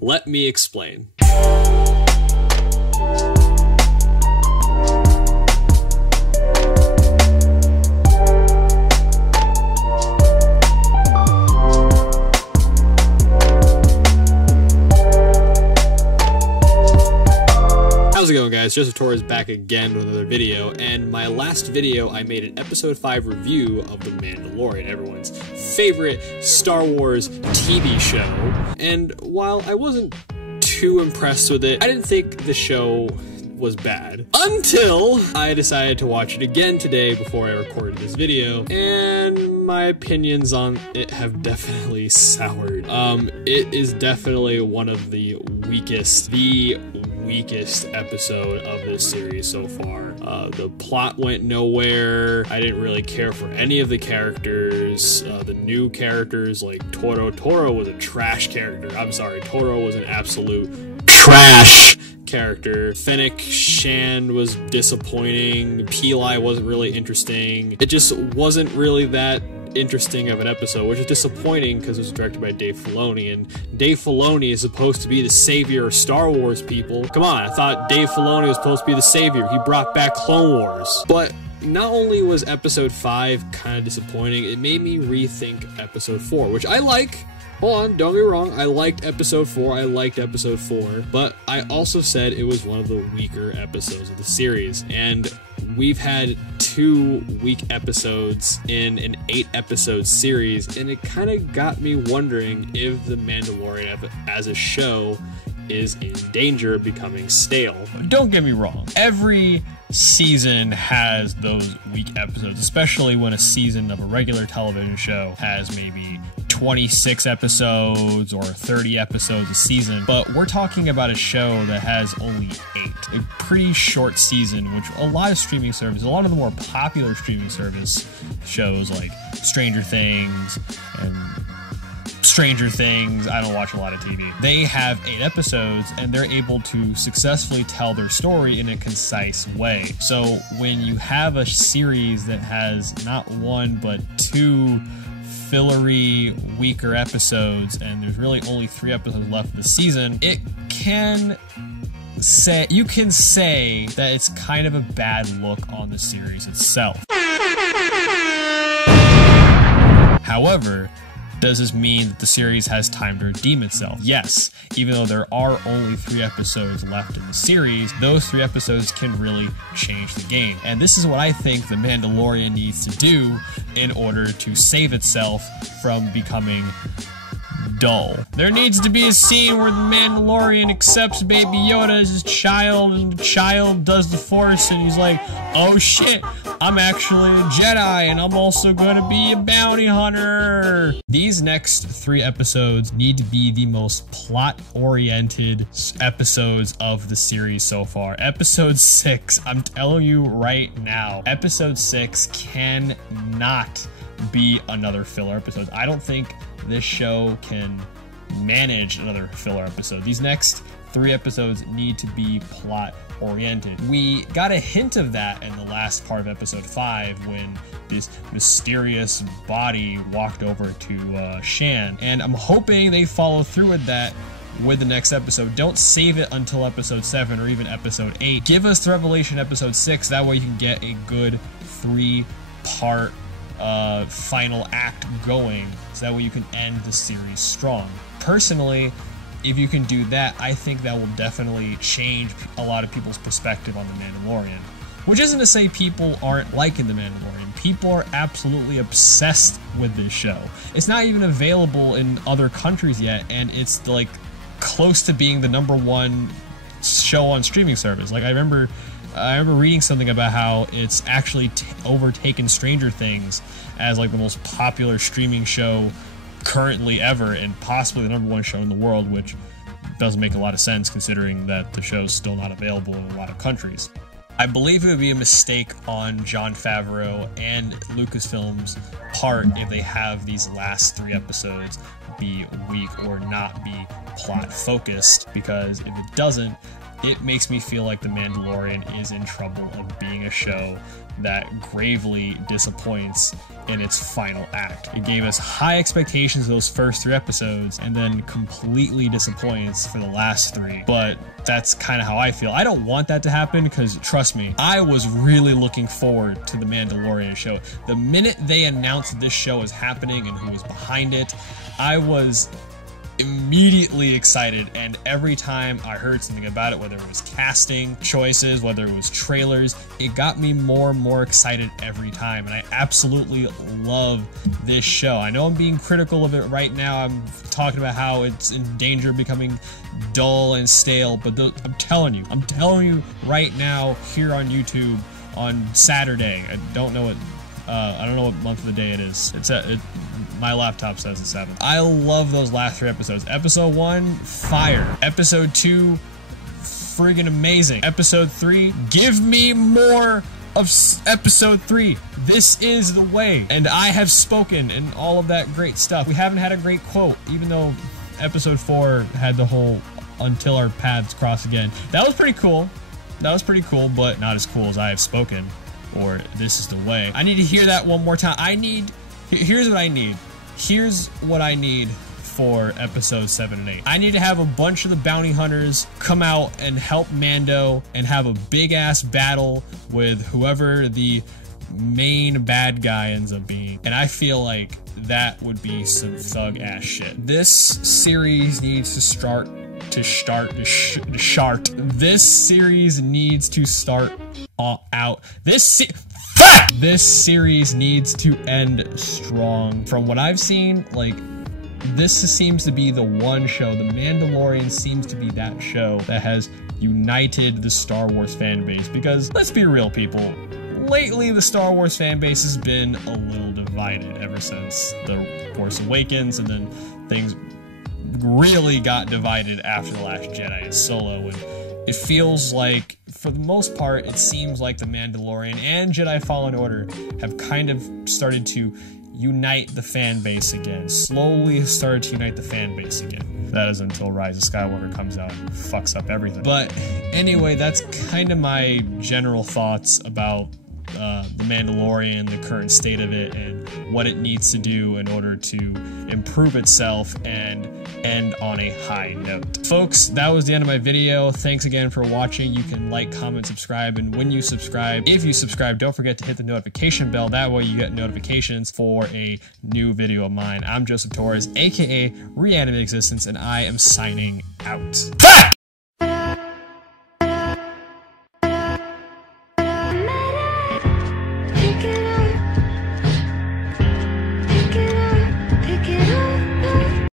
Let me explain. How's it going, guys? Joseph Torres back again with another video, and my last video I made an episode 5 review of The Mandalorian, everyone's favorite Star Wars TV show, and while I wasn't too impressed with it, I didn't think the show was bad until I decided to watch it again today before I recorded this video, and my opinions on it have definitely soured. It is definitely one of the weakest episode of this series so far. The plot went nowhere. I didn't really care for any of the characters. The new characters like Toro was a trash character. I'm sorry, Toro was an absolute trash character. Fennec Shand was disappointing. Peli wasn't really interesting. It just wasn't really that interesting of an episode, which is disappointing because it was directed by Dave Filoni, and Dave Filoni is supposed to be the savior of Star Wars, people. Come on, I thought Dave Filoni was supposed to be the savior. He brought back Clone Wars. But not only was episode 5 kind of disappointing, it made me rethink episode 4, which I like. Hold on, don't get me wrong, I liked episode 4, I liked episode 4, but I also said it was one of the weaker episodes of the series, and we've had 2 weak episodes in an 8-episode series, and it kind of got me wondering if The Mandalorian as a show is in danger of becoming stale. Don't get me wrong, every season has those weak episodes, especially when a season of a regular television show has maybe 26 episodes or 30 episodes a season, but we're talking about a show that has only 8. A pretty short season, which a lot of streaming services, a lot of the more popular streaming service shows like Stranger Things, I don't watch a lot of TV. They have 8 episodes and they're able to successfully tell their story in a concise way. So when you have a series that has not 1 but 2 fillery, weaker episodes, and there's really only 3 episodes left of the season, you can say that it's kind of a bad look on the series itself. However, does this mean that the series has time to redeem itself? Yes. Even though there are only 3 episodes left in the series, those 3 episodes can really change the game. And this is what I think The Mandalorian needs to do in order to save itself from becoming dull. There needs to be a scene where the Mandalorian accepts Baby Yoda as his child, and the child does the Force, and he's like, oh shit, I'm actually a Jedi, and I'm also gonna be a bounty hunter. These next 3 episodes need to be the most plot-oriented episodes of the series so far. Episode 6, I'm telling you right now, episode 6 cannot be another filler episode. I don't think this show can manage another filler episode. These next 3 episodes need to be plot oriented. We got a hint of that in the last part of episode 5 when this mysterious body walked over to Shan, and I'm hoping they follow through with that with the next episode. Don't save it until episode 7 or even episode 8. Give us the revelation episode 6, that way you can get a good 3-part final act going, so that way you can end the series strong. Personally, if you can do that, I think that will definitely change a lot of people's perspective on The Mandalorian. Which isn't to say people aren't liking The Mandalorian. People are absolutely obsessed with this show. It's not even available in other countries yet, and it's like close to being the #1 show on streaming service. Like I remember reading something about how it's actually overtaken Stranger Things as like the most popular streaming show currently ever, and possibly the #1 show in the world, which doesn't make a lot of sense considering that the show's still not available in a lot of countries. I believe it would be a mistake on Jon Favreau and Lucasfilm's part if they have these last 3 episodes be weak or not be plot focused, because if it doesn't, it makes me feel like The Mandalorian is in trouble of being a show that gravely disappoints in its final act. It gave us high expectations those first 3 episodes and then completely disappoints for the last 3. But that's kind of how I feel. I don't want that to happen because, trust me, I was really looking forward to The Mandalorian show. The minute they announced this show was happening and who was behind it, I was immediately excited, and every time I heard something about it, whether it was casting choices, whether it was trailers, it got me more and more excited every time, and I absolutely love this show. I know I'm being critical of it right now. I'm talking about how it's in danger of becoming dull and stale, but I'm telling you right now here on YouTube on Saturday, I don't know what month of the day it is. My laptop says the 7th. I love those last 3 episodes. Episode 1, fire. Episode 2, friggin' amazing. Episode 3, give me more of episode 3. This is the way. And I have spoken and all of that great stuff. We haven't had a great quote, even though episode 4 had the whole until our paths cross again. That was pretty cool. But not as cool as I have spoken or this is the way. I need to hear that one more time. Here's what I need for episodes 7 and 8. I need to have a bunch of the bounty hunters come out and help Mando and have a big ass battle with whoever the main bad guy ends up being. And I feel like that would be some thug ass shit. This series needs to start out. This series needs to end strong. From what I've seen, like, this seems to be the one show, The Mandalorian seems to be that show that has united the Star Wars fan base. Because, let's be real, people, lately the Star Wars fan base has been a little divided ever since The Force Awakens, and then things really got divided after The Last Jedi and Solo, and it feels like, for the most part, it seems like The Mandalorian and Jedi Fallen Order have kind of started to unite the fan base again. Slowly started to unite the fan base again. That is until Rise of Skywalker comes out and fucks up everything. But anyway, that's kind of my general thoughts about The Mandalorian, the current state of it, and what it needs to do in order to improve itself and end on a high note. Folks, that was the end of my video. Thanks again for watching. You can like, comment, subscribe, and when you subscribe, if you subscribe, don't forget to hit the notification bell. That way you get notifications for a new video of mine. I'm Joseph Torres, aka Reanimated Existence, and I am signing out.